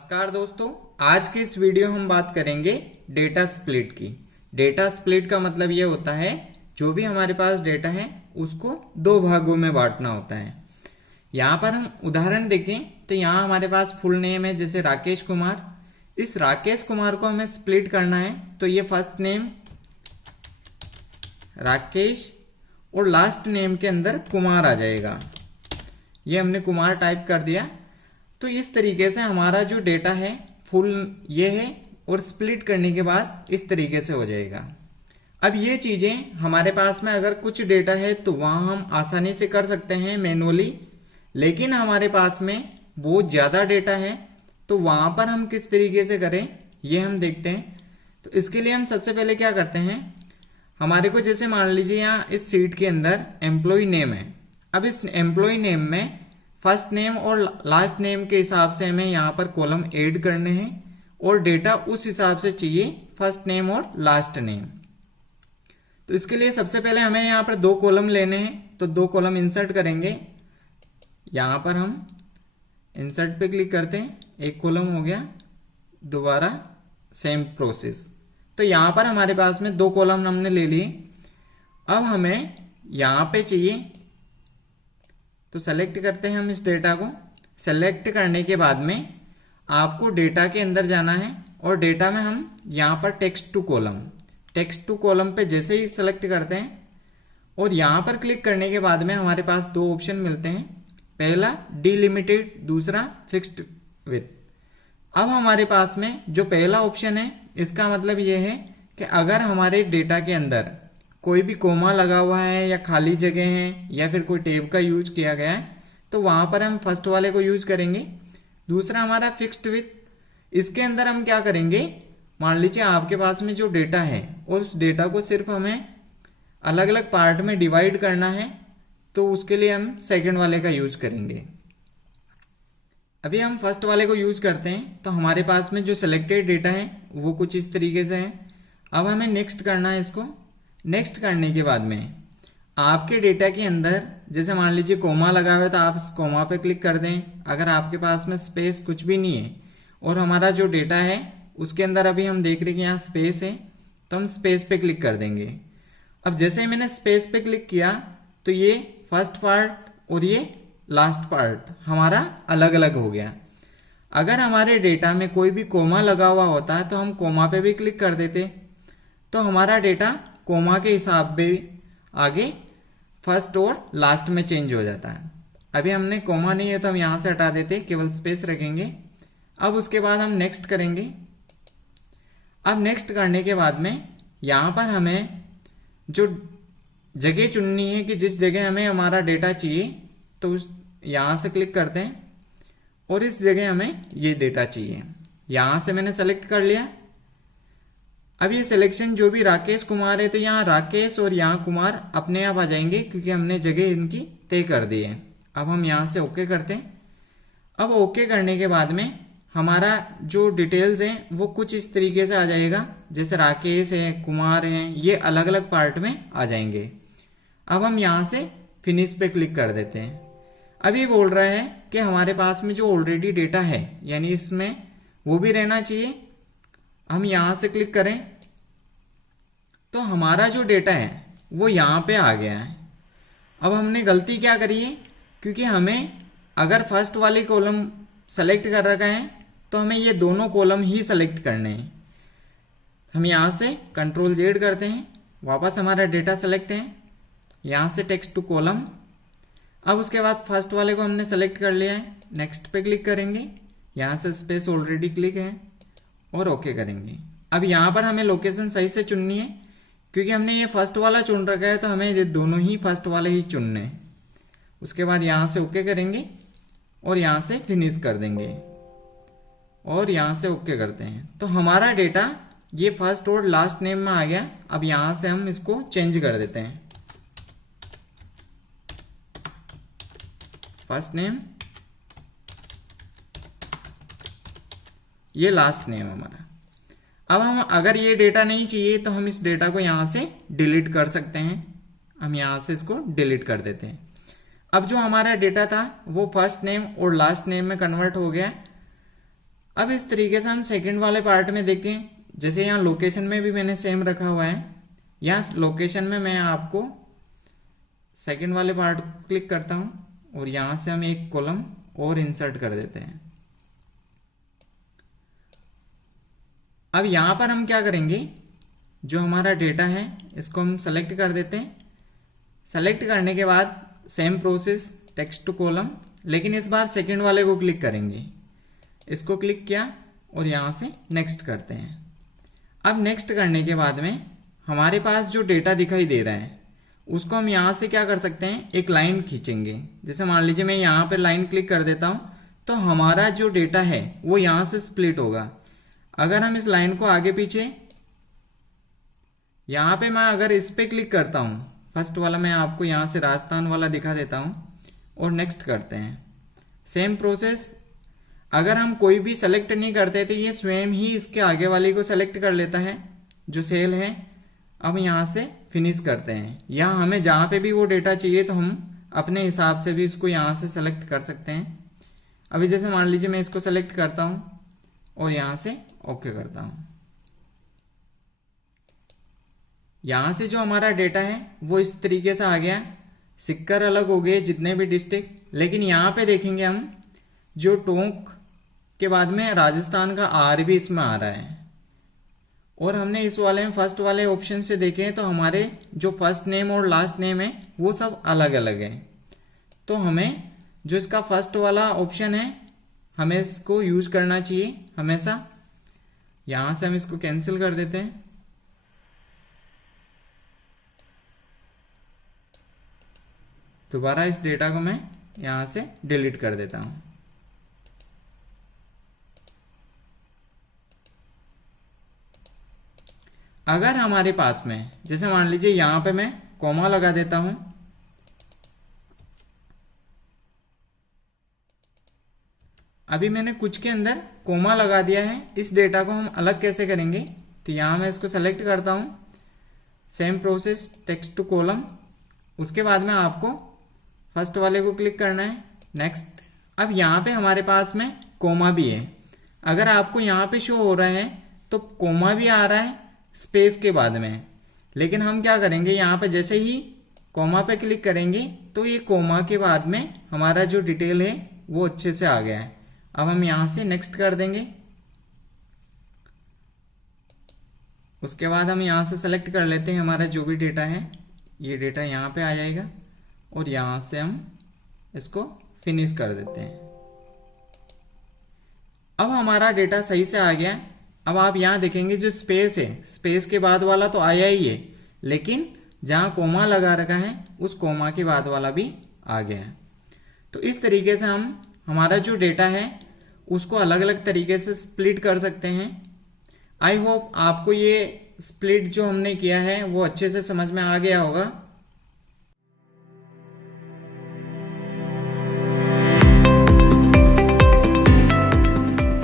नमस्कार दोस्तों, आज के इस वीडियो हम बात करेंगे डेटा स्प्लिट की। डेटा स्प्लिट का मतलब ये होता है जो भी हमारे पास डेटा है उसको दो भागों में बांटना होता है। यहाँ पर हम उदाहरण देखें तो यहाँ हमारे पास फुल नेम है जैसे राकेश कुमार। इस राकेश कुमार को हमें स्प्लिट करना है तो ये फर्स्ट नेम राकेश और लास्ट नेम के अंदर कुमार आ जाएगा। ये हमने कुमार टाइप कर दिया। तो इस तरीके से हमारा जो डेटा है फुल ये है और स्प्लिट करने के बाद इस तरीके से हो जाएगा। अब ये चीजें हमारे पास में अगर कुछ डेटा है तो वहां हम आसानी से कर सकते हैं मैनुअली, लेकिन हमारे पास में बहुत ज्यादा डेटा है तो वहां पर हम किस तरीके से करें ये हम देखते हैं। तो इसके लिए हम सबसे पहले क्या करते हैं, हमारे को जैसे मान लीजिए यहाँ इस सीट के अंदर एम्प्लॉय नेम है। अब इस एम्प्लॉय नेम में फर्स्ट नेम और लास्ट नेम के हिसाब से हमें यहाँ पर कॉलम ऐड करने हैं और डेटा उस हिसाब से चाहिए फर्स्ट नेम और लास्ट नेम। तो इसके लिए सबसे पहले हमें यहाँ पर दो कॉलम लेने हैं, तो दो कॉलम इंसर्ट करेंगे। यहाँ पर हम इंसर्ट पे क्लिक करते हैं, एक कॉलम हो गया, दोबारा सेम प्रोसेस। तो यहाँ पर हमारे पास में दो कॉलम हमने ले लिए। अब हमें यहाँ पे चाहिए तो सेलेक्ट करते हैं हम इस डेटा को। सेलेक्ट करने के बाद में आपको डेटा के अंदर जाना है और डेटा में हम यहाँ पर टेक्स्ट टू कॉलम पे जैसे ही सेलेक्ट करते हैं और यहाँ पर क्लिक करने के बाद में हमारे पास दो ऑप्शन मिलते हैं, पहला डिलिमिटेड, दूसरा फिक्स्ड विथ। अब हमारे पास में जो पहला ऑप्शन है इसका मतलब ये है कि अगर हमारे डेटा के अंदर कोई भी कोमा लगा हुआ है या खाली जगह है या फिर कोई टैब का यूज किया गया है तो वहां पर हम फर्स्ट वाले को यूज करेंगे। दूसरा हमारा फिक्स्ड विथ, इसके अंदर हम क्या करेंगे, मान लीजिए आपके पास में जो डेटा है और उस डेटा को सिर्फ हमें अलग अलग पार्ट में डिवाइड करना है तो उसके लिए हम सेकंड वाले का यूज करेंगे। अभी हम फर्स्ट वाले को यूज करते हैं तो हमारे पास में जो सिलेक्टेड डेटा है वो कुछ इस तरीके से है। अब हमें नेक्स्ट करना है इसको। नेक्स्ट करने के बाद में आपके डेटा के अंदर जैसे मान लीजिए कोमा लगा हुआ है तो आप इस कोमा पे क्लिक कर दें। अगर आपके पास में स्पेस कुछ भी नहीं है और हमारा जो डेटा है उसके अंदर अभी हम देख रहे हैं कि यहाँ स्पेस है तो हम स्पेस पे क्लिक कर देंगे। अब जैसे ही मैंने स्पेस पे क्लिक किया तो ये फर्स्ट पार्ट और ये लास्ट पार्ट हमारा अलग अलग हो गया। अगर हमारे डेटा में कोई भी कोमा लगा हुआ होता है तो हम कोमा पे भी क्लिक कर देते तो हमारा डेटा कोमा के हिसाब से आगे फर्स्ट और लास्ट में चेंज हो जाता है। अभी हमने कोमा नहीं है तो हम यहां से हटा देते, केवल स्पेस रखेंगे। अब उसके बाद हम नेक्स्ट करेंगे। अब नेक्स्ट करने के बाद में यहां पर हमें जो जगह चुननी है कि जिस जगह हमें हमारा डेटा चाहिए तो उस यहां से क्लिक करते हैं और इस जगह हमें ये डेटा चाहिए। यहां से मैंने सेलेक्ट कर लिया। अब ये सिलेक्शन जो भी राकेश कुमार है तो यहाँ राकेश और यहाँ कुमार अपने आप आ जाएंगे क्योंकि हमने जगह इनकी तय कर दी है। अब हम यहाँ से ओके करते हैं। अब ओके करने के बाद में हमारा जो डिटेल्स हैं वो कुछ इस तरीके से आ जाएगा, जैसे राकेश है, कुमार है, ये अलग अलग पार्ट में आ जाएंगे। अब हम यहाँ से फिनिश पे क्लिक कर देते हैं। अब ये बोल रहा है कि हमारे पास में जो ऑलरेडी डेटा है यानी इसमें वो भी रहना चाहिए। हम यहां से क्लिक करें तो हमारा जो डेटा है वो यहां पे आ गया है। अब हमने गलती क्या करी है, क्योंकि हमें अगर फर्स्ट वाली कॉलम सेलेक्ट कर रखा है तो हमें ये दोनों कॉलम ही सेलेक्ट करने हैं। हम यहां से कंट्रोल जेड करते हैं, वापस हमारा डेटा सेलेक्ट है, यहां से टेक्स्ट टू कॉलम। अब उसके बाद फर्स्ट वाले को हमने सेलेक्ट कर लिया है, नेक्स्ट पे क्लिक करेंगे, यहां से स्पेस ऑलरेडी क्लिक है और ओके करेंगे। अब यहाँ पर हमें लोकेशन सही से चुननी है क्योंकि हमने ये फर्स्ट वाला चुन रखा है तो हमें ये दोनों ही फर्स्ट वाले ही चुनने हैं। उसके बाद यहाँ से ओके करेंगे और यहाँ से फिनिश कर देंगे और यहाँ से ओके करते हैं तो हमारा डेटा ये फर्स्ट और लास्ट नेम में आ गया। अब यहाँ से हम इसको चेंज कर देते हैं, फर्स्ट नेम, ये लास्ट नेम हमारा। अब हम अगर ये डेटा नहीं चाहिए तो हम इस डेटा को यहां से डिलीट कर सकते हैं। हम यहां से इसको डिलीट कर देते हैं। अब जो हमारा डेटा था वो फर्स्ट नेम और लास्ट नेम में कन्वर्ट हो गया। अब इस तरीके से हम सेकंड वाले पार्ट में देखते हैं। जैसे यहाँ लोकेशन में भी मैंने सेम रखा हुआ है। यहाँ लोकेशन में मैं आपको सेकंड वाले पार्ट को क्लिक करता हूं और यहां से हम एक कॉलम और इंसर्ट कर देते हैं। अब यहां पर हम क्या करेंगे, जो हमारा डेटा है इसको हम सेलेक्ट कर देते हैं। सेलेक्ट करने के बाद same process, text to column, लेकिन इस बार सेकंड वाले को क्लिक करेंगे। इसको क्लिक किया और यहां से नेक्स्ट करते हैं। अब नेक्स्ट करने के बाद में हमारे पास जो डेटा दिखाई दे रहा है उसको हम यहां से क्या कर सकते हैं, एक लाइन खींचेंगे। जैसे मान लीजिए मैं यहां पर लाइन क्लिक कर देता हूं तो हमारा जो डेटा है वो यहां से स्प्लिट होगा। अगर हम इस लाइन को आगे पीछे, यहां पे मैं अगर इस पे क्लिक करता हूं, फर्स्ट वाला मैं आपको यहां से राजस्थान वाला दिखा देता हूं और नेक्स्ट करते हैं। सेम प्रोसेस, अगर हम कोई भी सेलेक्ट नहीं करते तो ये स्वयं ही इसके आगे वाली को सेलेक्ट कर लेता है जो सेल है। अब यहां से फिनिश करते हैं। यहां हमें जहां पे भी वो डेटा चाहिए तो हम अपने हिसाब से भी इसको यहां से सेलेक्ट कर सकते हैं। अभी जैसे मान लीजिए मैं इसको सेलेक्ट करता हूं और यहां से ओके करता हूं। यहां से जो हमारा डेटा है वो इस तरीके से आ गया। सिक्कर अलग हो गए जितने भी डिस्ट्रिक्ट, लेकिन यहां पे देखेंगे हम जो टोंक के बाद में राजस्थान का आर भी इसमें आ रहा है। और हमने इस वाले में फर्स्ट वाले ऑप्शन से देखे हैं तो हमारे जो फर्स्ट नेम और लास्ट नेम है वो सब अलग अलग है। तो हमें जो इसका फर्स्ट वाला ऑप्शन है हमें इसको यूज करना चाहिए हमेशा। यहां से हम इसको कैंसिल कर देते हैं। दोबारा इस डेटा को मैं यहां से डिलीट कर देता हूं। अगर हमारे पास में, जैसे मान लीजिए यहां पे मैं कॉमा लगा देता हूं, अभी मैंने कुछ के अंदर कॉमा लगा दिया है। इस डेटा को हम अलग कैसे करेंगे, तो यहां मैं इसको सेलेक्ट करता हूं, same process, text to column, उसके बाद में आपको फर्स्ट वाले को क्लिक करना है, नेक्स्ट। अब यहां पे हमारे पास में कॉमा भी है। अगर आपको यहां पे शो हो रहा है तो कॉमा भी आ रहा है स्पेस के बाद में, लेकिन हम क्या करेंगे, यहां पे जैसे ही कॉमा पे क्लिक करेंगे तो ये कॉमा के बाद में हमारा जो डिटेल है वो अच्छे से आ गया है। अब हम यहां से नेक्स्ट कर देंगे। उसके बाद हम यहां से सेलेक्ट कर लेते हैं हमारा जो भी डेटा है, ये डेटा यहां पे आ जाएगा और यहां से हम इसको फिनिश कर देते हैं। अब हमारा डेटा सही से आ गया। अब आप यहां देखेंगे जो स्पेस है, स्पेस के बाद वाला तो आया ही है, लेकिन जहां कोमा लगा रखा है उस कोमा के बाद वाला भी आ गया है। तो इस तरीके से हम हमारा जो डेटा है उसको अलग अलग तरीके से स्प्लिट कर सकते हैं। आई होप आपको ये स्प्लिट जो हमने किया है वो अच्छे से समझ में आ गया होगा।